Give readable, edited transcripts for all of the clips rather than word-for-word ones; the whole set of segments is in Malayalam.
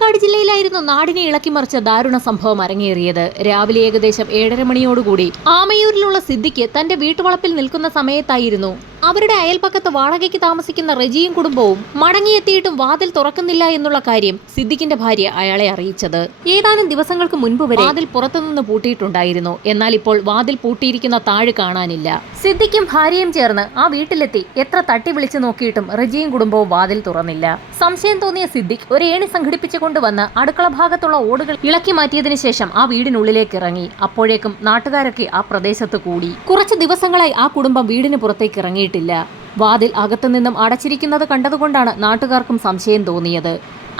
പാലക്കാട് ജില്ലയിലായിരുന്നു നാടിനെ ഇളക്കിമറിച്ച ദാരുണ സംഭവം അരങ്ങേറിയത്. രാവിലെ ഏകദേശം 7:30 മണിയോടുകൂടി ആമയൂരിലുള്ള സിദ്ദിഖ് തന്റെ വീട്ടുവളപ്പിൽ നിൽക്കുന്ന സമയത്തായിരുന്നു അവരുടെ അയൽപക്കത്ത് വാടകയ്ക്ക് താമസിക്കുന്ന റജിയും കുടുംബവും മടങ്ങിയെത്തിയിട്ടും വാതിൽ തുറക്കുന്നില്ല എന്നുള്ള കാര്യം സിദ്ദിഖിന്റെ ഭാര്യ അയാളെ അറിയിച്ചത്. ഏതാനും ദിവസങ്ങൾക്ക് മുൻപ് വരെ വാതിൽ പുറത്തുനിന്ന് പൂട്ടിയിട്ടുണ്ടായിരുന്നു. എന്നാൽ ഇപ്പോൾ വാതിൽ പൂട്ടിയിരിക്കുന്ന താഴ് കാണാനില്ല. സിദ്ദിഖും ഭാര്യയും ചേർന്ന് ആ വീട്ടിലെത്തി എത്ര തട്ടി വിളിച്ചു നോക്കിയിട്ടും റജിയും കുടുംബവും വാതിൽ തുറന്നില്ല. സംശയം തോന്നിയ സിദ്ദിഖ് ഒരു ഏണി സംഘടിപ്പിച്ചു കൊണ്ടുവന്ന് അടുക്കള ഭാഗത്തുള്ള ഓടുകൾ ഇളക്കി മാറ്റിയതിനു ശേഷം ആ വീടിനുള്ളിലേക്ക് ഇറങ്ങി. അപ്പോഴേക്കും നാട്ടുകാരൊക്കെ ആ പ്രദേശത്ത് കൂടി. കുറച്ച് ദിവസങ്ങളായി ആ കുടുംബം വീടിന് പുറത്തേക്ക് ഇറങ്ങിയിട്ടില്ല. വാതിൽ അകത്തുനിന്നും അടച്ചിരിക്കുന്നത് കണ്ടതുകൊണ്ടാണ് നാട്ടുകാർക്കും സംശയം തോന്നിയത്.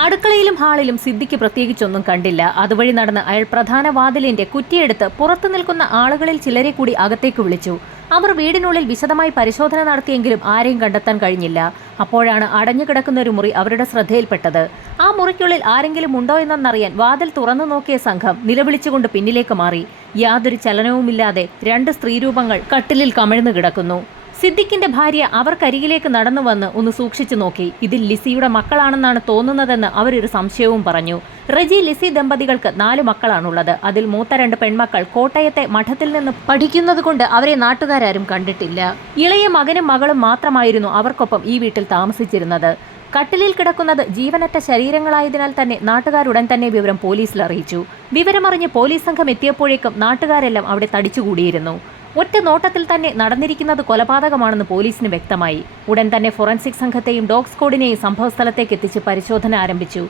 അടുക്കളയിലും ഹാളിലും സിദ്ദിഖ് പ്രത്യേകിച്ചൊന്നും കണ്ടില്ല. അതുവഴി നടന്ന് അയാൾ പ്രധാന വാതിലിന്റെ കുറ്റിയെടുത്ത് പുറത്തു നിൽക്കുന്ന ആളുകളിൽ ചിലരെ കൂടി അകത്തേക്ക് വിളിച്ചു. അവർ വീടിനുള്ളിൽ വിശദമായി പരിശോധന നടത്തിയെങ്കിലും ആരെയും കണ്ടെത്താൻ കഴിഞ്ഞില്ല. അപ്പോഴാണ് അടഞ്ഞുകിടക്കുന്ന ഒരു മുറി അവരുടെ ശ്രദ്ധയിൽപ്പെട്ടത്. ആ മുറിക്കുള്ളിൽ ആരെങ്കിലും ഉണ്ടോ എന്നറിയാൻ വാതിൽ തുറന്നു നോക്കിയ സംഘം നിലവിളിച്ചുകൊണ്ട് പിന്നിലേക്ക് മാറി. യാതൊരു ചലനവുമില്ലാതെ 2 സ്ത്രീരൂപങ്ങൾ കട്ടിലിൽ കമിഴ്ന്നു കിടക്കുന്നു. സിദ്ദിഖിന്റെ ഭാര്യ അവർക്കരികിലേക്ക് നടന്നു വന്ന് ഒന്ന് സൂക്ഷിച്ചു നോക്കി. ഇതിൽ ലിസിയുടെ മക്കളാണെന്നാണ് തോന്നുന്നതെന്ന് അവരൊരു സംശയവും പറഞ്ഞു. റജി ലിസി ദമ്പതികൾക്ക് 4 മക്കളാണുള്ളത്. അതിൽ മൂത്ത 2 പെൺമക്കൾ കോട്ടയത്തെ മഠത്തിൽ നിന്ന് പഠിക്കുന്നത് കൊണ്ട് അവരെ നാട്ടുകാരും കണ്ടിട്ടില്ല. ഇളയ മകനും മകളും മാത്രമായിരുന്നു അവർക്കൊപ്പം ഈ വീട്ടിൽ താമസിച്ചിരുന്നത്. കട്ടിലിൽ കിടക്കുന്നത് ജീവനറ്റ ശരീരങ്ങളായതിനാൽ തന്നെ നാട്ടുകാരുടൻ തന്നെ വിവരം പോലീസിൽ അറിയിച്ചു. വിവരമറിഞ്ഞ് പോലീസ് സംഘം എത്തിയപ്പോഴേക്കും നാട്ടുകാരെല്ലാം അവിടെ തടിച്ചുകൂടിയിരുന്നു. ഒറ്റ നോട്ടത്തിൽ തന്നെ നടന്നിരിക്കുന്നത് കൊലപാതകമാണെന്ന് പോലീസിന് വ്യക്തമായി. ഉടൻ തന്നെ ഫോറൻസിക് സംഘത്തെയും ഡോഗ് സ്ക്വാഡിനെയും സംഭവസ്ഥലത്തേക്ക് എത്തിച്ച് പരിശോധന ആരംഭിച്ചു.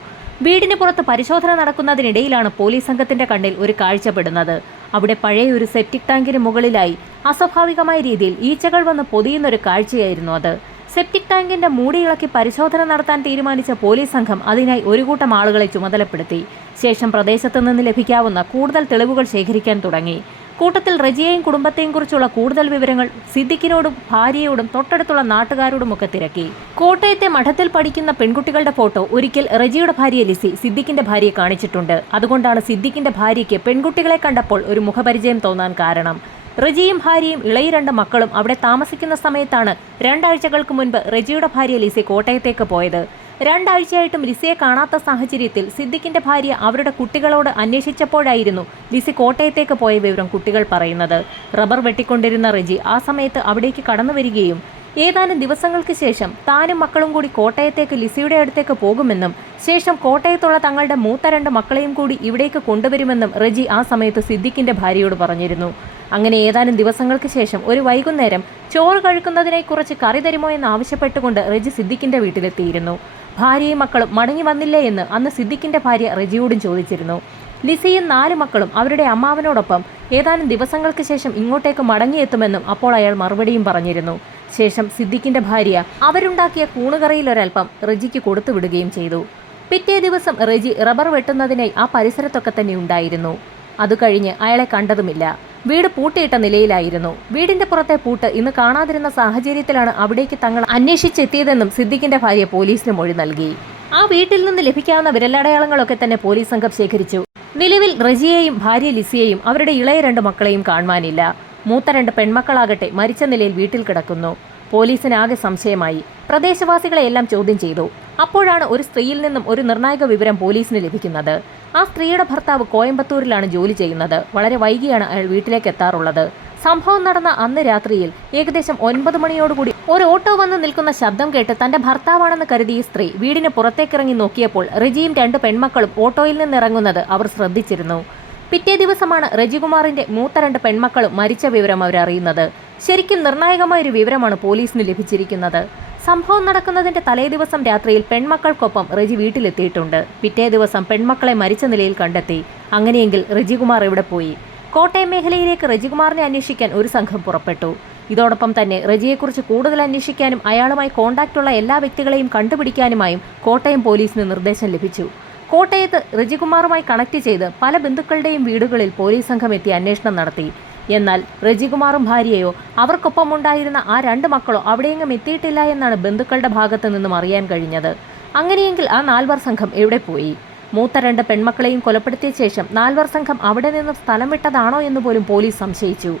വീടിന് പുറത്ത് പരിശോധന നടക്കുന്നതിനിടയിലാണ് പോലീസ് സംഘത്തിന്റെ കണ്ണിൽ ഒരു കാഴ്ചപ്പെടുന്നത്. അവിടെ പഴയ ഒരു സെപ്റ്റിക് ടാങ്കിന് മുകളിലായി അസ്വാഭാവികമായ രീതിയിൽ ഈച്ചകൾ വന്ന് പൊതിയുന്നൊരു കാഴ്ചയായിരുന്നു അത്. സെപ്റ്റിക് ടാങ്കിന്റെ മൂടി ഇളക്കി പരിശോധന നടത്താൻ തീരുമാനിച്ച പോലീസ് സംഘം അതിനായി ഒരു കൂട്ടം ആളുകളെ ചുമതലപ്പെടുത്തി. ശേഷം പ്രദേശത്ത് നിന്ന് ലഭിക്കാവുന്ന കൂടുതൽ തെളിവുകൾ ശേഖരിക്കാൻ തുടങ്ങി. കൂട്ടത്തിൽ റജിയെയും കുടുംബത്തെയും കുറിച്ചുള്ള കൂടുതൽ വിവരങ്ങൾ സിദ്ദിഖിനോടും ഭാര്യയോടും തൊട്ടടുത്തുള്ള നാട്ടുകാരോടുമൊക്കെ തിരക്കി. കോട്ടയത്തെ മഠത്തിൽ പഠിക്കുന്ന പെൺകുട്ടികളുടെ ഫോട്ടോ ഒരിക്കൽ റജിയുടെ ഭാര്യ ലിസി സിദ്ദിഖിന്റെ ഭാര്യയെ കാണിച്ചിട്ടുണ്ട്. അതുകൊണ്ടാണ് സിദ്ദിഖിന്റെ ഭാര്യയ്ക്ക് പെൺകുട്ടികളെ കണ്ടപ്പോൾ ഒരു മുഖപരിചയം തോന്നാൻ കാരണം. റജിയും ഭാര്യയും ഇളയ 2 മക്കളും അവിടെ താമസിക്കുന്ന സമയത്താണ് 2 ആഴ്ചകൾക്ക് മുൻപ് റജിയുടെ ഭാര്യ ലിസി കോട്ടയത്തേക്ക് പോയത്. 2 ആഴ്ചയായിട്ടും ലിസിയെ കാണാത്ത സാഹചര്യത്തിൽ സിദ്ദിഖിന്റെ ഭാര്യ അവരുടെ കുട്ടികളോട് അന്വേഷിച്ചപ്പോഴായിരുന്നു ലിസി കോട്ടയത്തേക്ക് പോയ വിവരം കുട്ടികൾ പറയുന്നത്. റബ്ബർ വെട്ടിക്കൊണ്ടിരുന്ന റജി ആ സമയത്ത് അവിടേക്ക് കടന്നു വരികയും ഏതാനും ദിവസങ്ങൾക്ക് ശേഷം താനും മക്കളും കൂടി കോട്ടയത്തേക്ക് ലിസിയുടെ അടുത്തേക്ക് പോകുമെന്നും ശേഷം കോട്ടയത്തുള്ള തങ്ങളുടെ മൂത്ത 2 മക്കളെയും കൂടി ഇവിടേക്ക് കൊണ്ടുവരുമെന്നും റജി ആ സമയത്ത് സിദ്ദിഖിന്റെ ഭാര്യയോട് പറഞ്ഞിരുന്നു. അങ്ങനെ ഏതാനും ദിവസങ്ങൾക്ക് ശേഷം ഒരു വൈകുന്നേരം ചോറ് കഴിക്കുന്നതിനായി കുറച്ച് കറി തരുമോ എന്ന് ആവശ്യപ്പെട്ടുകൊണ്ട് റജി സിദ്ദിഖിന്റെ വീട്ടിലെത്തിയിരുന്നു. ഭാര്യയും മക്കളും മടങ്ങി വന്നില്ലേ എന്ന് അന്ന് സിദ്ദിഖിന്റെ ഭാര്യ റജിയോടും ചോദിച്ചിരുന്നു. ലിസിയും 4 മക്കളും അവരുടെ അമ്മാവനോടൊപ്പം ഏതാനും ദിവസങ്ങൾക്ക് ശേഷം ഇങ്ങോട്ടേക്ക് മടങ്ങിയെത്തുമെന്നും അപ്പോൾ അയാൾ മറുപടിയും പറഞ്ഞിരുന്നു. ശേഷം സിദ്ദിഖിന്റെ ഭാര്യ അവരുണ്ടാക്കിയ കൂണുകറിയിൽ ഒരൽപ്പം റജിക്ക് കൊടുത്തു വിടുകയും ചെയ്തു. പിറ്റേ ദിവസം റജി റബ്ബർ വെട്ടുന്നതിനായി ആ പരിസരത്തൊക്കെ തന്നെ ഉണ്ടായിരുന്നു. അത് കഴിഞ്ഞ് അയാളെ കണ്ടതുമില്ല. വീട് പൂട്ടിയിട്ട നിലയിലായിരുന്നു. വീടിന്റെ പുറത്തെ പൂട്ട് ഇന്ന് കാണാതിരുന്ന സാഹചര്യത്തിലാണ് അവിടേക്ക് തങ്ങൾ അന്വേഷിച്ചെത്തിയതെന്നും സിദ്ദിഖിന്റെ ഭാര്യ പോലീസിന് മൊഴി നൽകി. ആ വീട്ടിൽ നിന്ന് ലഭിക്കാവുന്ന വിരലടയാളങ്ങളൊക്കെ തന്നെ പോലീസ് സംഘം ശേഖരിച്ചു. നിലവിൽ റജിയെയും ഭാര്യ ലിസിയെയും അവരുടെ ഇളയ 2 മക്കളെയും കാണുവാനില്ല. മൂത്ത 2 പെൺമക്കളാകട്ടെ മരിച്ച നിലയിൽ വീട്ടിൽ കിടക്കുന്നു. പോലീസിനാകെ സംശയമായി. പ്രദേശവാസികളെയെല്ലാം ചോദ്യം ചെയ്തു. അപ്പോഴാണ് ഒരു സ്ത്രീയിൽ നിന്നും ഒരു നിർണായക വിവരം പോലീസിന് ലഭിക്കുന്നത്. ആ സ്ത്രീയുടെ ഭർത്താവ് കോയമ്പത്തൂരിലാണ് ജോലി ചെയ്യുന്നത്. വളരെ വൈകിയാണ് അയാൾ വീട്ടിലേക്ക് എത്താറുള്ളത്. സംഭവം നടന്ന അന്ന് രാത്രിയിൽ ഏകദേശം 9 മണിയോടുകൂടി ഒരു ഓട്ടോ വന്ന് നിൽക്കുന്ന ശബ്ദം കേട്ട് തന്റെ ഭർത്താവാണെന്ന് കരുതിയ സ്ത്രീ വീടിന് പുറത്തേക്കിറങ്ങി നോക്കിയപ്പോൾ റജിയും 2 പെൺമക്കളും ഓട്ടോയിൽ നിന്നിറങ്ങുന്നത് അവർ ശ്രദ്ധിച്ചിരുന്നു. പിറ്റേ ദിവസമാണ് റജികുമാറിന്റെ മൂത്ത 2 പെൺമക്കളും മരിച്ച വിവരം അവരറിയുന്നത്. ശരിക്കും നിർണായകമായൊരു വിവരമാണ് പോലീസിന് ലഭിച്ചിരിക്കുന്നത്. സംഭവം നടക്കുന്നതിന്റെ തലേദിവസം രാത്രിയിൽ പെൺമക്കൾക്കൊപ്പം റജി വീട്ടിലെത്തിയിട്ടുണ്ട്. പിറ്റേ ദിവസം പെൺമക്കളെ മരിച്ച നിലയിൽ കണ്ടെത്തി. അങ്ങനെയെങ്കിൽ റജികുമാർ എവിടെ പോയി? കോട്ടയം മേഖലയിലേക്ക് റജികുമാറിനെ അന്വേഷിക്കാൻ ഒരു സംഘം പുറപ്പെട്ടു. ഇതോടൊപ്പം തന്നെ റജിയെക്കുറിച്ച് കൂടുതൽ അന്വേഷിക്കാനും അയാളുമായി കോണ്ടാക്റ്റുള്ള എല്ലാ വ്യക്തികളെയും കണ്ടുപിടിക്കാനുമായും കോട്ടയം പോലീസിന് നിർദ്ദേശം ലഭിച്ചു. കോട്ടയത്ത് റജികുമാറുമായി കണക്ട് ചെയ്ത് പല ബന്ധുക്കളുടെയും വീടുകളിൽ പോലീസ് സംഘം എത്തി അന്വേഷണം നടത്തി. എന്നാൽ റജികുമാറും ഭാര്യയോ അവർക്കൊപ്പമുണ്ടായിരുന്ന ആ 2 മക്കളോ അവിടെയെങ്ങും എത്തിയിട്ടില്ല എന്നാണ് ബന്ധുക്കളുടെ ഭാഗത്തു നിന്നും അറിയാൻ കഴിഞ്ഞത്. അങ്ങനെയെങ്കിൽ ആ 4 സംഘം എവിടെ പോയി? മൂത്ത 2 പെൺമക്കളെയും കൊലപ്പെടുത്തിയ ശേഷം 4 സംഘം അവിടെ നിന്നും സ്ഥലം വിട്ടതാണോ എന്ന് പോലും പോലീസ് സംശയിച്ചു.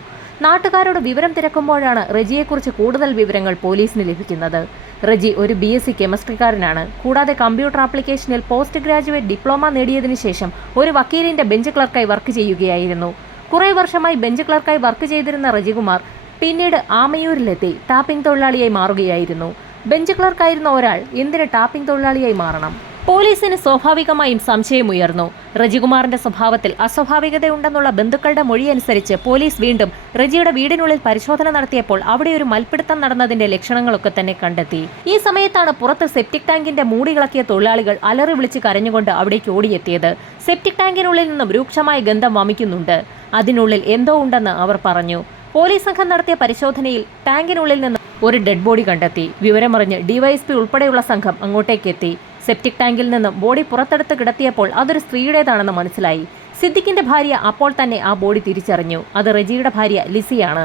നാട്ടുകാരോട് വിവരം തിരക്കുമ്പോഴാണ് റജിയെക്കുറിച്ച് കൂടുതൽ വിവരങ്ങൾ പോലീസിന് ലഭിക്കുന്നത്. റെജി ഒരു BSc കെമിസ്ട്രിക്കാരനാണ്. കൂടാതെ കമ്പ്യൂട്ടർ ആപ്ലിക്കേഷനിൽ പോസ്റ്റ് ഗ്രാജുവേറ്റ് ഡിപ്ലോമ നേടിയതിനു ശേഷം ഒരു വക്കീലിന്റെ ബെഞ്ച് ക്ലർക്കായി വർക്ക് ചെയ്യുകയായിരുന്നു. കുറേ വർഷമായി ബെഞ്ച് ക്ലർക്കായി വർക്ക് ചെയ്തിരുന്ന റജികുമാർ പിന്നീട് ആമയൂരിലെത്തി ടാപ്പിംഗ് തൊഴിലാളിയായി മാറുകയായിരുന്നു. ബെഞ്ച് ക്ലർക്കായിരുന്ന ഒരാൾ എന്തിന് ടാപ്പിംഗ് തൊഴിലാളിയായി മാറണം? പോലീസിന് സ്വാഭാവികമായും സംശയമുയർന്നു. റജികുമാറിന്റെ സ്വഭാവത്തിൽ അസ്വാഭാവികതയുണ്ടെന്നുള്ള ബന്ധുക്കളുടെ മൊഴിയനുസരിച്ച് പോലീസ് വീണ്ടും റജിയുടെ വീടിനുള്ളിൽ പരിശോധന നടത്തിയപ്പോൾ അവിടെ ഒരു മൽപ്പിടുത്തം നടന്നതിന്റെ ലക്ഷണങ്ങളൊക്കെ തന്നെ കണ്ടെത്തി. ഈ സമയത്താണ് പുറത്ത് സെപ്റ്റിക് ടാങ്കിന്റെ മൂടികളക്കിയ തൊഴിലാളികൾ അലറി വിളിച്ച് കരഞ്ഞുകൊണ്ട് അവിടേക്ക് ഓടിയെത്തിയത്. സെപ്റ്റിക് ടാങ്കിനുള്ളിൽ നിന്നും രൂക്ഷമായ ഗന്ധം വമിക്കുന്നുണ്ട്. അതിനുള്ളിൽ എന്തോ ഉണ്ടെന്ന് അവർ പറഞ്ഞു. പോലീസ് സംഘം നടത്തിയ പരിശോധനയിൽ ടാങ്കിനുള്ളിൽ നിന്ന് ഒരു ഡെഡ് ബോഡി കണ്ടെത്തി. വിവരമറിഞ്ഞ് DYSP ഉൾപ്പെടെയുള്ള സംഘം അങ്ങോട്ടേക്കെത്തി. സെപ്റ്റിക് ടാങ്കിൽ നിന്നും ബോഡി പുറത്തെടുത്ത് കിടത്തിയപ്പോൾ അതൊരു സ്ത്രീയുടേതാണെന്ന് മനസ്സിലായി. സിദ്ദിഖിന്റെ ഭാര്യ അപ്പോൾ തന്നെ ആ ബോഡി തിരിച്ചറിഞ്ഞു. അത് റജിയുടെ ഭാര്യ ലിസിയാണ്.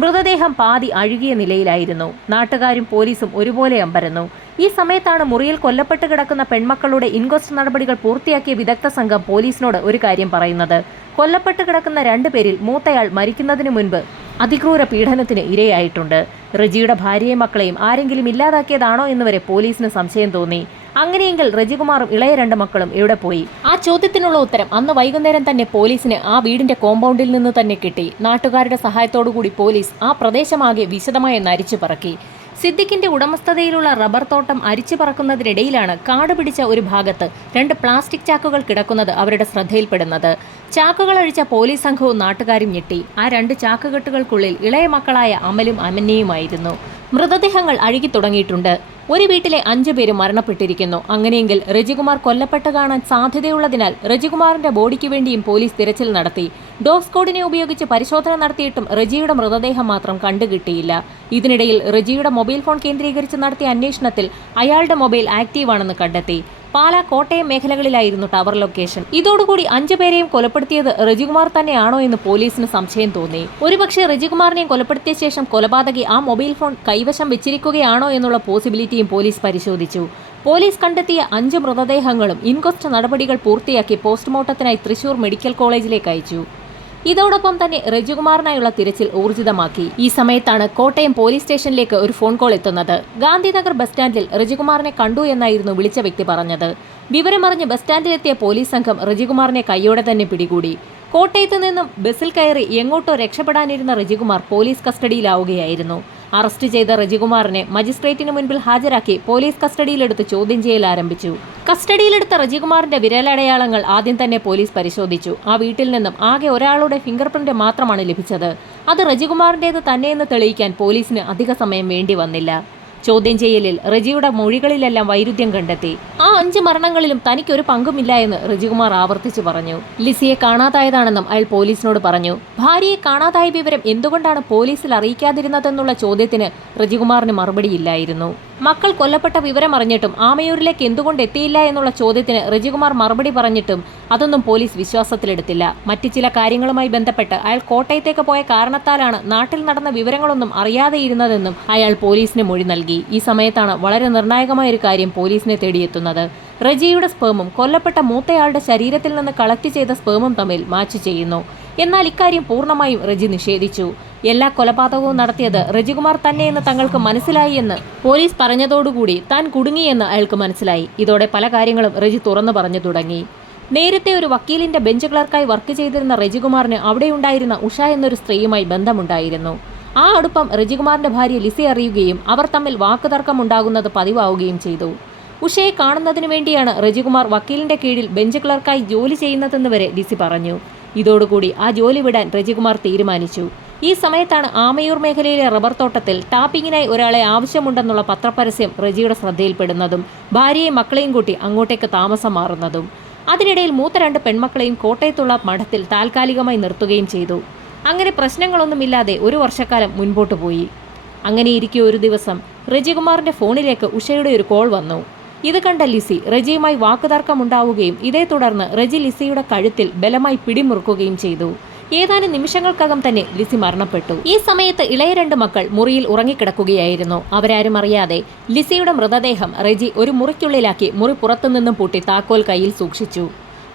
മൃതദേഹം പാതി അഴുകിയ നിലയിലായിരുന്നു. നാട്ടുകാരും പോലീസും ഒരുപോലെ അമ്പരന്നു. ഈ സമയത്താണ് മുറിയിൽ കൊല്ലപ്പെട്ട് കിടക്കുന്ന പെൺമക്കളുടെ ഇൻക്വസ്റ്റ് നടപടികൾ പൂർത്തിയാക്കിയ വിദഗ്ധ സംഘം പോലീസിനോട് ഒരു കാര്യം പറയുന്നത്. കൊല്ലപ്പെട്ട് കിടക്കുന്ന 2 പേരിൽ മൂത്തയാൾ മരിക്കുന്നതിന് മുൻപ് അതിക്രൂര പീഡനത്തിന് ഇരയായിട്ടുണ്ട്. റജിയുടെ ഭാര്യയും മക്കളെയും ആരെങ്കിലും ഇല്ലാതാക്കിയതാണോ എന്നുവരെ പോലീസിന് സംശയം തോന്നി. അങ്ങനെയെങ്കിൽ റജികുമാറും ഇളയ 2 മക്കളും എവിടെ പോയി? ആ ചോദ്യത്തിനുള്ള ഉത്തരം അന്ന് വൈകുന്നേരം തന്നെ പോലീസിന് ആ വീടിന്റെ കോമ്പൗണ്ടിൽ നിന്ന് തന്നെ കിട്ടി. നാട്ടുകാരുടെ സഹായത്തോടുകൂടി പോലീസ് ആ പ്രദേശമാകെ വിശദമായി നരിച്ചു പറക്കി. സിദ്ദിഖിന്റെ ഉടമസ്ഥതയിലുള്ള റബ്ബർ തോട്ടം അരിച്ചു പറക്കുന്നതിനിടയിലാണ് കാട് പിടിച്ച ഒരു ഭാഗത്ത് 2 പ്ലാസ്റ്റിക് ചാക്കുകൾ കിടക്കുന്നത് അവരുടെ ശ്രദ്ധയിൽപ്പെടുന്നത്. ചാക്കുകൾ അഴിച്ച പോലീസ് സംഘവും നാട്ടുകാരും ഞെട്ടി. ആ 2 ചാക്കുകെട്ടുകൾക്കുള്ളിൽ ഇളയ മക്കളായ അമലും അമന്നയുമായിരുന്നു. മൃതദേഹങ്ങൾ അഴുകി തുടങ്ങിയിട്ടുണ്ട്. ഒരു വീട്ടിലെ 5 പേര് മരണപ്പെട്ടിരിക്കുന്നു. അങ്ങനെയെങ്കിൽ റജികുമാർ കൊല്ലപ്പെട്ട് കാണാൻ സാധ്യതയുള്ളതിനാൽ റജികുമാറിന്റെ ബോഡിക്ക് വേണ്ടിയും പോലീസ് തിരച്ചിൽ നടത്തി. ഡോഗ് സ്ക്വാഡിനെ ഉപയോഗിച്ച് പരിശോധന നടത്തിയിട്ടും റജിയുടെ മൃതദേഹം മാത്രം കണ്ടുകിട്ടിയില്ല. ഇതിനിടയിൽ റജിയുടെ മൊബൈൽ ഫോൺ കേന്ദ്രീകരിച്ച് നടത്തിയ അന്വേഷണത്തിൽ അയാളുടെ മൊബൈൽ ആക്റ്റീവാണെന്ന് കണ്ടെത്തി. പാലാ, കോട്ടയം മേഖലകളിലായിരുന്നു ടവർ ലൊക്കേഷൻ. ഇതോടുകൂടി 5 പേരെയും കൊലപ്പെടുത്തിയത് റജികുമാർ തന്നെയാണോ എന്ന് പോലീസിന് സംശയം തോന്നി. ഒരുപക്ഷെ റജികുമാറിനെയും കൊലപ്പെടുത്തിയ ശേഷം കൊലപാതകി ആ മൊബൈൽ ഫോൺ കൈവശം വെച്ചിരിക്കുകയാണോ എന്നുള്ള പോസിബിലിറ്റിയും പോലീസ് പരിശോധിച്ചു. പോലീസ് കണ്ടെത്തിയ 5 മൃതദേഹങ്ങളും ഇൻക്വസ്റ്റ് നടപടികൾ പൂർത്തിയാക്കി പോസ്റ്റ്മോർട്ടത്തിനായി തൃശൂർ മെഡിക്കൽ കോളേജിലേക്ക് അയച്ചു. ഇതോടൊപ്പം തന്നെ റജികുമാറിനായുള്ള തിരച്ചിൽ ഊർജിതമാക്കി. ഈ സമയത്താണ് കോട്ടയം പോലീസ് സ്റ്റേഷനിലേക്ക് ഒരു ഫോൺ കോൾ എത്തുന്നത്. ഗാന്ധിനഗർ ബസ് സ്റ്റാൻഡിൽ റജികുമാറിനെ കണ്ടു എന്നായിരുന്നു വിളിച്ച വ്യക്തി പറഞ്ഞത്. വിവരമറിഞ്ഞ് ബസ് സ്റ്റാൻഡിലെത്തിയ പോലീസ് സംഘം റജികുമാറിനെ കൈയോടെ തന്നെ പിടികൂടി. കോട്ടയത്ത് നിന്നും ബസ്സിൽ കയറി എങ്ങോട്ടോ രക്ഷപ്പെടാനിരുന്ന റജികുമാർ പോലീസ് കസ്റ്റഡിയിലാവുകയായിരുന്നു. അറസ്റ്റ് ചെയ്ത റജികുമാറിനെ മജിസ്ട്രേറ്റിന് മുൻപിൽ ഹാജരാക്കി പോലീസ് കസ്റ്റഡിയിലെടുത്ത് ചോദ്യം ചെയ്യൽ ആരംഭിച്ചു. കസ്റ്റഡിയിലെടുത്ത റജികുമാറിന്റെ വിരലടയാളങ്ങൾ ആദ്യം തന്നെ പോലീസ് പരിശോധിച്ചു. ആ വീട്ടിൽ നിന്നും ആകെ ഒരാളുടെ ഫിംഗർ പ്രിന്റ് മാത്രമാണ് ലഭിച്ചത്. അത് റജികുമാറിന്റേത് തന്നെയെന്ന് തെളിയിക്കാൻ പോലീസിന് അധിക സമയം വേണ്ടി വന്നില്ല. ചോദ്യം ചെയ്യലിൽ റജിയുടെ മൊഴികളിലെല്ലാം വൈരുദ്ധ്യം കണ്ടെത്തി. ആ 5 മരണങ്ങളിലും തനിക്കൊരു പങ്കുമില്ല എന്ന് റജികുമാർ ആവർത്തിച്ചു പറഞ്ഞു. ലിസിയെ കാണാതായതാണെന്നും അയാൾ പോലീസിനോട് പറഞ്ഞു. ഭാര്യയെ കാണാതായ വിവരം എന്തുകൊണ്ടാണ് പോലീസിൽ അറിയിക്കാതിരുന്നതെന്നുള്ള ചോദ്യത്തിന് റജികുമാറിന് മറുപടിയില്ലായിരുന്നു. മക്കൾ കൊല്ലപ്പെട്ട വിവരം അറിഞ്ഞിട്ടും ആമയൂരിലേക്ക് എന്തുകൊണ്ട് എത്തിയില്ല എന്നുള്ള ചോദ്യത്തിന് റജികുമാർ മറുപടി പറഞ്ഞിട്ടും അതൊന്നും പോലീസ് വിശ്വാസത്തിലെടുത്തില്ല. മറ്റു ചില കാര്യങ്ങളുമായി ബന്ധപ്പെട്ട് അയാൾ കോട്ടയത്തേക്ക് പോയ കാരണത്താലാണ് നാട്ടിൽ നടന്ന വിവരങ്ങളൊന്നും അറിയാതെയിരുന്നതെന്നും അയാൾ പോലീസിന് മൊഴി നൽകി. ഈ സമയത്താണ് വളരെ നിർണായകമായ ഒരു കാര്യം പോലീസിനെ തേടിയെത്തുന്നത്. റജിയുടെ സ്പേമും കൊല്ലപ്പെട്ട മൂത്തയാളുടെ ശരീരത്തിൽ നിന്ന് കളക്ട് ചെയ്ത സ്പേമും തമ്മിൽ മാച്ച് ചെയ്യുന്നു. എന്നാൽ ഇക്കാര്യം പൂർണ്ണമായും റജി നിഷേധിച്ചു. എല്ലാ കൊലപാതകവും നടത്തിയത് റജികുമാർ തന്നെയെന്ന് തങ്ങൾക്ക് മനസ്സിലായി എന്ന് പോലീസ് പറഞ്ഞതോടുകൂടി താൻ കുടുങ്ങിയെന്ന് അയാൾക്ക് മനസ്സിലായി. ഇതോടെ പല കാര്യങ്ങളും റജി തുറന്നു പറഞ്ഞു തുടങ്ങി. നേരത്തെ ഒരു വക്കീലിന്റെ ബെഞ്ച് ക്ലർക്കായി വർക്ക് ചെയ്തിരുന്ന റജികുമാറിന് അവിടെയുണ്ടായിരുന്ന ഉഷ എന്നൊരു സ്ത്രീയുമായി ബന്ധമുണ്ടായിരുന്നു. ആ അടുപ്പം റജികുമാറിന്റെ ഭാര്യ ലിസി അറിയുകയും അവർ തമ്മിൽ വാക്കുതർക്കമുണ്ടാകുന്നത് പതിവാവുകയും ചെയ്തു. ഉഷയെ കാണുന്നതിന് വേണ്ടിയാണ് റജികുമാർ വക്കീലിന്റെ കീഴിൽ ബെഞ്ച് ക്ലർക്കായി ജോലി ചെയ്യുന്നതെന്ന് വരെ ലിസി പറഞ്ഞു. ഇതോടുകൂടി ആ ജോലി വിടാൻ റജികുമാർ തീരുമാനിച്ചു. ഈ സമയത്താണ് ആമയൂർ മേഖലയിലെ റബ്ബർ തോട്ടത്തിൽ ടാപ്പിങ്ങിനായി ഒരാളെ ആവശ്യമുണ്ടെന്നുള്ള പത്രപരസ്യം റജിയുടെ ശ്രദ്ധയിൽപ്പെടുന്നതും ഭാര്യയെയും മക്കളെയും കൂട്ടി അങ്ങോട്ടേക്ക് താമസം മാറുന്നതും. അതിനിടയിൽ മൂത്ത 2 പെൺമക്കളെയും കോട്ടയത്തുള്ള മഠത്തിൽ താൽക്കാലികമായി നിർത്തുകയും ചെയ്തു. അങ്ങനെ പ്രശ്നങ്ങളൊന്നുമില്ലാതെ 1 വർഷക്കാലം മുൻപോട്ട് പോയി. അങ്ങനെയിരിക്കെ ഒരു ദിവസം റജികുമാറിന്റെ ഫോണിലേക്ക് ഉഷയുടെ ഒരു കോൾ വന്നു. ഇത് കണ്ട ലിസി റജിയുമായി വാക്കുതർക്കമുണ്ടാവുകയും ഇതേ തുടർന്ന് റജി ലിസിയുടെ കഴുത്തിൽ ബലമായി പിടിമുറുക്കുകയും ചെയ്തു. ഏതാനും നിമിഷങ്ങൾക്കകം തന്നെ ലിസി മരണപ്പെട്ടു. ഈ സമയത്ത് ഇളയ 2 മക്കൾ മുറിയിൽ ഉറങ്ങിക്കിടക്കുകയായിരുന്നു. അവരാരും അറിയാതെ ലിസിയുടെ മൃതദേഹം റജി ഒരു മുറിക്കുള്ളിലാക്കി മുറി പുറത്തുനിന്നും പൂട്ടി താക്കോൽ കയ്യിൽ സൂക്ഷിച്ചു.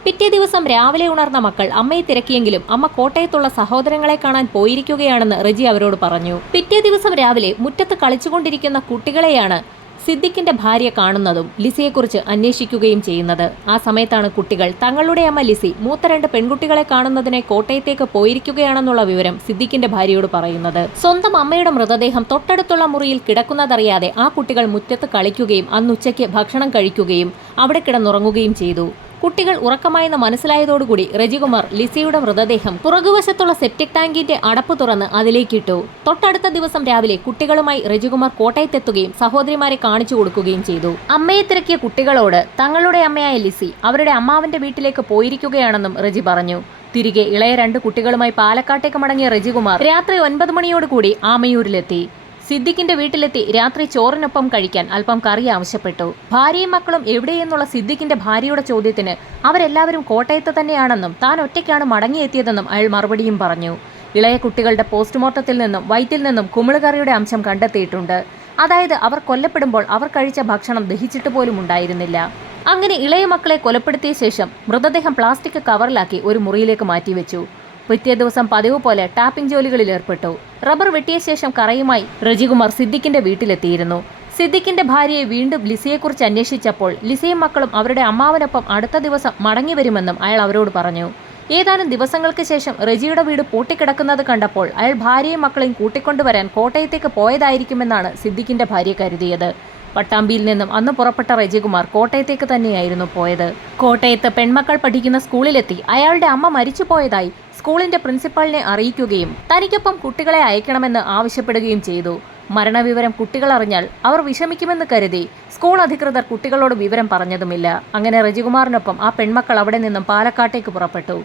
പിറ്റേ ദിവസം രാവിലെ ഉണർന്ന മക്കൾ അമ്മയെ തിരക്കിയെങ്കിലും അമ്മ കോട്ടയത്തുള്ള സഹോദരങ്ങളെ കാണാൻ പോയിരിക്കുകയാണെന്ന് റജി അവരോട് പറഞ്ഞു. പിറ്റേ ദിവസം രാവിലെ മുറ്റത്ത് കളിച്ചുകൊണ്ടിരിക്കുന്ന കുട്ടികളെയാണ് സിദ്ദിഖിന്റെ ഭാര്യ കാണുന്നതും ലിസിയെക്കുറിച്ച് അന്വേഷിക്കുകയും ചെയ്യുന്നത്. ആ സമയത്താണ് കുട്ടികൾ തങ്ങളുടെ അമ്മ ലിസി മൂത്ത 2 പെൺകുട്ടികളെ കാണുന്നതിനെ കോട്ടയത്തേക്ക് പോയിരിക്കുകയാണെന്നുള്ള വിവരം സിദ്ദിഖിന്റെ ഭാര്യയോട് പറയുന്നത്. സ്വന്തം അമ്മയുടെ മൃതദേഹം തൊട്ടടുത്തുള്ള മുറിയിൽ കിടക്കുന്നതറിയാതെ ആ കുട്ടികൾ മുറ്റത്ത് കളിക്കുകയും അന്നുച്ചയ്ക്ക് ഭക്ഷണം കഴിക്കുകയും അവിടെ കിടന്നുറങ്ങുകയും ചെയ്തു. കുട്ടികൾ ഉറക്കമായെന്ന് മനസ്സിലായതോടുകൂടി റജികുമാർ ലിസിയുടെ മൃതദേഹം പുറകുവശത്തുള്ള സെപ്റ്റിക് ടാങ്കിന്റെ അടപ്പ് തുറന്ന് അതിലേക്കിട്ടു. തൊട്ടടുത്ത ദിവസം രാവിലെ കുട്ടികളുമായി റജികുമാർ കോട്ടയത്തെത്തുകയും സഹോദരിമാരെ കാണിച്ചു കൊടുക്കുകയും ചെയ്തു. അമ്മയെ തിരക്കിയ കുട്ടികളോട് തങ്ങളുടെ അമ്മയായ ലിസി അവരുടെ അമ്മാവന്റെ വീട്ടിലേക്ക് പോയിരിക്കുകയാണെന്നും റജി പറഞ്ഞു. തിരികെ ഇളയ 2 കുട്ടികളുമായി പാലക്കാട്ടേക്ക് മടങ്ങിയ റജികുമാർ രാത്രി 9 മണിയോടുകൂടി ആമയൂരിലെത്തി. സിദ്ദിഖിന്റെ വീട്ടിലെത്തി രാത്രി ചോറിനൊപ്പം കഴിക്കാൻ അല്പം കറി ആവശ്യപ്പെട്ടു. ഭാര്യയും മക്കളും എവിടെയെന്നുള്ള സിദ്ദിഖിന്റെ ഭാര്യയുടെ ചോദ്യത്തിന് അവരെല്ലാവരും കോട്ടയത്ത് തന്നെയാണെന്നും താൻ ഒറ്റയ്ക്കാണ് മടങ്ങിയെത്തിയതെന്നും അയാൾ മറുപടിയും പറഞ്ഞു. ഇളയ കുട്ടികളുടെ പോസ്റ്റ്മോർട്ടത്തിൽ നിന്നും വയറ്റിൽ നിന്നും കുമിളുകറിയുടെ അംശം കണ്ടെത്തിയിട്ടുണ്ട്. അതായത് അവർ കൊല്ലപ്പെടുമ്പോൾ അവർ കഴിച്ച ഭക്ഷണം ദഹിച്ചിട്ട് പോലും ഉണ്ടായിരുന്നില്ല. അങ്ങനെ ഇളയ മക്കളെ കൊലപ്പെടുത്തിയ ശേഷം മൃതദേഹം പ്ലാസ്റ്റിക് കവറിലാക്കി ഒരു മുറിയിലേക്ക് മാറ്റിവെച്ചു. പിറ്റേ ദിവസം പതിവ് പോലെ ടാപ്പിംഗ് ജോലികളിൽ ഏർപ്പെട്ടു. റബ്ബർ വെട്ടിയ ശേഷം കറയുമായി റജികുമാർ സിദ്ദിഖിന്റെ വീട്ടിലെത്തിയിരുന്നു. സിദ്ദിഖിന്റെ ഭാര്യയെ വീണ്ടും ലിസിയെക്കുറിച്ച് അന്വേഷിച്ചപ്പോൾ ലിസിയും മക്കളും അവരുടെ അമ്മാവനൊപ്പം അടുത്ത ദിവസം മടങ്ങി വരുമെന്നും അയാൾ അവരോട് പറഞ്ഞു. ഏതാനും ദിവസങ്ങൾക്ക് ശേഷം റജിയുടെ വീട് പൂട്ടിക്കിടക്കുന്നത് കണ്ടപ്പോൾ അയാൾ ഭാര്യയും മക്കളെയും കൂട്ടിക്കൊണ്ടുവരാൻ കോട്ടയത്തേക്ക് പോയതായിരിക്കുമെന്നാണ് സിദ്ദിഖിന്റെ ഭാര്യ കരുതിയത്. പട്ടാമ്പിയിൽ നിന്നും അന്ന് പുറപ്പെട്ട റജികുമാർ കോട്ടയത്തേക്ക് തന്നെയായിരുന്നു പോയത്. കോട്ടയത്ത് പെൺമക്കൾ പഠിക്കുന്ന സ്കൂളിലെത്തി അയാളുടെ അമ്മ മരിച്ചുപോയതായി സ്കൂളിന്റെ പ്രിൻസിപ്പലിനെ അറിയിക്കുകയും തനിക്കൊപ്പം കുട്ടികളെ അയക്കണമെന്ന് ആവശ്യപ്പെടുകയും ചെയ്തു. മരണവിവരം കുട്ടികൾ അറിഞ്ഞാൽ അവർ വിഷമിക്കുമെന്ന് കരുതി സ്കൂൾ അധികൃതർ കുട്ടികളോട് വിവരം പറഞ്ഞതുമില്ല. അങ്ങനെ റജികുമാറിനൊപ്പം ആ പെൺമക്കൾ അവിടെ നിന്നും പാലക്കാട്ടേക്ക് പുറപ്പെട്ടു.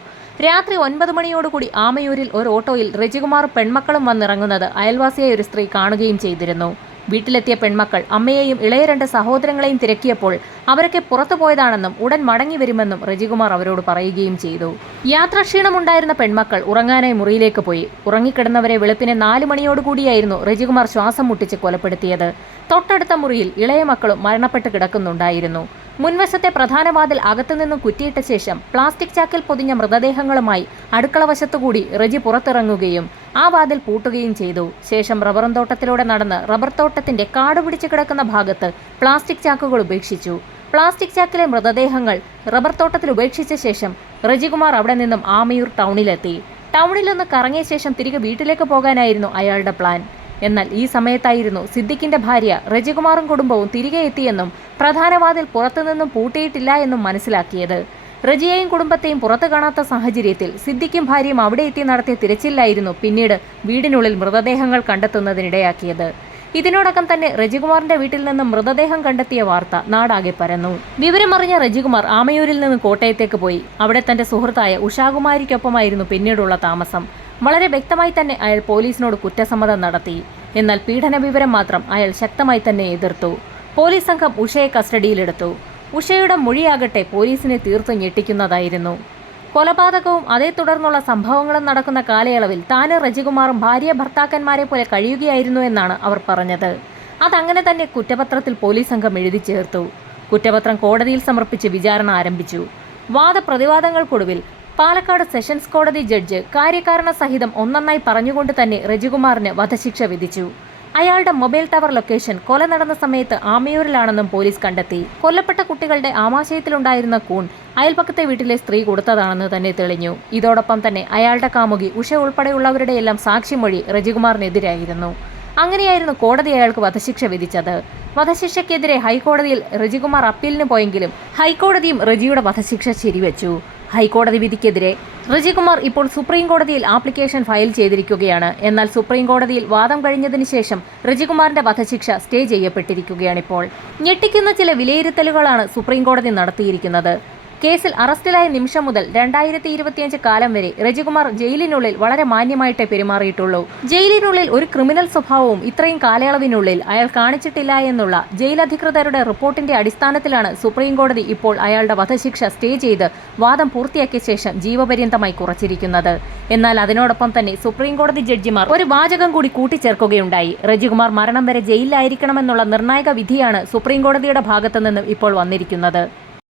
രാത്രി 9 മണിയോടുകൂടി ആമയൂരിൽ ഒരു ഓട്ടോയിൽ റജികുമാറും പെൺമക്കളും വന്നിറങ്ങുന്നത് അയൽവാസിയായ ഒരു സ്ത്രീ കാണുകയും ചെയ്തിരുന്നു. വീട്ടിലെത്തിയ പെൺമക്കൾ അമ്മയെയും ഇളയ 2 സഹോദരങ്ങളെയും തിരക്കിയപ്പോൾ അവരൊക്കെ പുറത്തു പോയതാണെന്നും ഉടൻ മടങ്ങി വരുമെന്നും റജികുമാർ അവരോട് പറയുകയും ചെയ്തു. യാത്രാക്ഷീണമുണ്ടായിരുന്ന പെൺമക്കൾ ഉറങ്ങാനായി മുറിയിലേക്ക് പോയി. ഉറങ്ങിക്കിടന്നവരെ വെളുപ്പിനെ 4 മണിയോടുകൂടിയായിരുന്നു റജികുമാർ ശ്വാസം മുട്ടിച്ച് കൊലപ്പെടുത്തിയത്. തൊട്ടടുത്ത മുറിയിൽ ഇളയ മക്കളും മരണപ്പെട്ട് കിടക്കുന്നുണ്ടായിരുന്നു. മുൻവശത്തെ പ്രധാന വാതിൽ അകത്തുനിന്നും കുറ്റിയിട്ട ശേഷം പ്ലാസ്റ്റിക് ചാക്കിൽ പൊതിഞ്ഞ മൃതദേഹങ്ങളുമായി അടുക്കള വശത്തുകൂടി റജി പുറത്തിറങ്ങുകയും ആ വാതിൽ പൂട്ടുകയും ചെയ്തു. ശേഷം റബ്ബറും തോട്ടത്തിലൂടെ നടന്ന് റബ്ബർ തോട്ടത്തിന്റെ കാട് പിടിച്ചു കിടക്കുന്ന ഭാഗത്ത് പ്ലാസ്റ്റിക് ചാക്കുകൾ ഉപേക്ഷിച്ചു. പ്ലാസ്റ്റിക് ചാക്കിലെ മൃതദേഹങ്ങൾ റബ്ബർ തോട്ടത്തിൽ ഉപേക്ഷിച്ച ശേഷം റജികുമാർ അവിടെ നിന്നും ആമയൂർ ടൗണിലെത്തി. ടൗണിലൊന്ന് കറങ്ങിയ ശേഷം തിരികെ വീട്ടിലേക്ക് പോകാനായിരുന്നു അയാളുടെ പ്ലാൻ. എന്നാൽ ഈ സമയത്തായിരുന്നു സിദ്ദിഖിന്റെ ഭാര്യ റജികുമാറും കുടുംബവും തിരികെ എത്തിയെന്നും പ്രധാന വാതിൽ പുറത്തുനിന്നും പൂട്ടിയിട്ടില്ല എന്നും മനസ്സിലാക്കിയത്. റജിയെയും കുടുംബത്തെയും പുറത്തു കാണാത്ത സാഹചര്യത്തിൽ സിദ്ദിഖും ഭാര്യയും അവിടെ എത്തി നടത്തിയ തിരച്ചിലായിരുന്നു പിന്നീട് വീടിനുള്ളിൽ മൃതദേഹങ്ങൾ കണ്ടെത്തുന്നതിനിടയാക്കിയത്. ഇതിനോടകം തന്നെ റജികുമാറിന്റെ വീട്ടിൽ നിന്നും മൃതദേഹം കണ്ടെത്തിയ വാർത്ത നാടാകെ പരന്നു. വിവരമറിഞ്ഞ റജികുമാർ ആമയൂരിൽ നിന്ന് കോട്ടയത്തേക്ക് പോയി. അവിടെ തന്റെ സുഹൃത്തായ ഉഷാകുമാരിക്കൊപ്പമായിരുന്നു പിന്നീടുള്ള താമസം. വളരെ വ്യക്തമായി തന്നെ അയാൾ പോലീസിനോട് കുറ്റസമ്മതം നടത്തി. എന്നാൽ പീഡന വിവരം മാത്രം അയാൾ ശക്തമായി തന്നെ എതിർത്തു. പോലീസ് സംഘം ഉഷയെ കസ്റ്റഡിയിലെടുത്തു. ഉഷയുടെ മൊഴിയാകട്ടെ പോലീസിനെ തീർത്തും ഞെട്ടിക്കുന്നതായിരുന്നു. കൊലപാതകവും അതേ തുടർന്നുള്ള സംഭവങ്ങളും നടക്കുന്ന കാലയളവിൽ താനും റജികുമാറും ഭാര്യ ഭർത്താക്കന്മാരെ പോലെ കഴിയുകയായിരുന്നു എന്നാണ് അവർ പറഞ്ഞത്. അതങ്ങനെ തന്നെ കുറ്റപത്രത്തിൽ പോലീസ് സംഘം എഴുതി ചേർത്തു. കുറ്റപത്രം കോടതിയിൽ സമർപ്പിച്ച് വിചാരണ ആരംഭിച്ചു. വാദപ്രതിവാദങ്ങൾക്കൊടുവിൽ പാലക്കാട് സെഷൻസ് കോടതി ജഡ്ജ് കാര്യകാരണ സഹിതം ഒന്നൊന്നായി പറഞ്ഞുകൊണ്ട് തന്നെ റജികുമാറിന് വധശിക്ഷ വിധിച്ചു. അയാളുടെ മൊബൈൽ ടവർ ലൊക്കേഷൻ കൊല നടന്ന സമയത്ത് ആമയൂരിലാണെന്നും പോലീസ് കണ്ടെത്തി. കൊല്ലപ്പെട്ട കുട്ടികളുടെ ആമാശയത്തിലുണ്ടായിരുന്ന കൂൺ അയൽപക്കത്തെ വീട്ടിലെ സ്ത്രീ കൊടുത്തതാണെന്ന് തന്നെ തെളിഞ്ഞു. ഇതോടൊപ്പം തന്നെ അയാളുടെ കാമുകി ഉഷ ഉൾപ്പെടെയുള്ളവരുടെയെല്ലാം സാക്ഷിമൊഴി റജികുമാറിനെതിരായിരുന്നു. അങ്ങനെയായിരുന്നു കോടതി അയാൾക്ക് വധശിക്ഷ വിധിച്ചത്. വധശിക്ഷയ്ക്കെതിരെ ഹൈക്കോടതിയിൽ റജികുമാർ അപ്പീലിന് പോയെങ്കിലും ഹൈക്കോടതിയും റജിയുടെ വധശിക്ഷ ശരിവെച്ചു. ഹൈക്കോടതി വിധിക്കെതിരെ റജികുമാർ ഇപ്പോൾ സുപ്രീം കോടതിയിൽ ആപ്ലിക്കേഷൻ ഫയൽ ചെയ്തിരിക്കുകയാണ്. എന്നാൽ സുപ്രീം കോടതിയിൽ വാദം കഴിഞ്ഞതിന് ശേഷം റജികുമാറിന്റെ വധശിക്ഷ സ്റ്റേ ചെയ്യപ്പെട്ടിരിക്കുകയാണിപ്പോൾ. ഞെട്ടിക്കുന്ന ചില വിലയിരുത്തലുകളാണ് സുപ്രീം കോടതി നടത്തിയിരിക്കുന്നത്. കേസിൽ അറസ്റ്റിലായ നിമിഷം മുതൽ 2025 കാലം വരെ റജികുമാർ ജയിലിനുള്ളിൽ വളരെ മാന്യമായിട്ടേ പെരുമാറിയിട്ടുള്ളൂ. ജയിലിനുള്ളിൽ ഒരു ക്രിമിനൽ സ്വഭാവവും ഇത്രയും കാലയളവിനുള്ളിൽ അയാൾ കാണിച്ചിട്ടില്ല എന്നുള്ള ജയിലധികൃതരുടെ റിപ്പോർട്ടിന്റെ അടിസ്ഥാനത്തിലാണ് സുപ്രീം കോടതി ഇപ്പോൾ അയാളുടെ വധശിക്ഷ സ്റ്റേ ചെയ്ത് വാദം പൂർത്തിയാക്കിയ ശേഷം ജീവപര്യന്തമായി കുറച്ചിരിക്കുന്നത്. എന്നാൽ അതിനോടൊപ്പം തന്നെ സുപ്രീം കോടതി ജഡ്ജിമാർ ഒരു വാചകം കൂടി കൂട്ടിച്ചേർക്കുകയുണ്ടായി. റജികുമാർ മരണം വരെ ജയിലിലായിരിക്കണമെന്നുള്ള നിർണായക വിധിയാണ് സുപ്രീം കോടതിയുടെ ഭാഗത്തു നിന്നും ഇപ്പോൾ വന്നിരിക്കുന്നത്.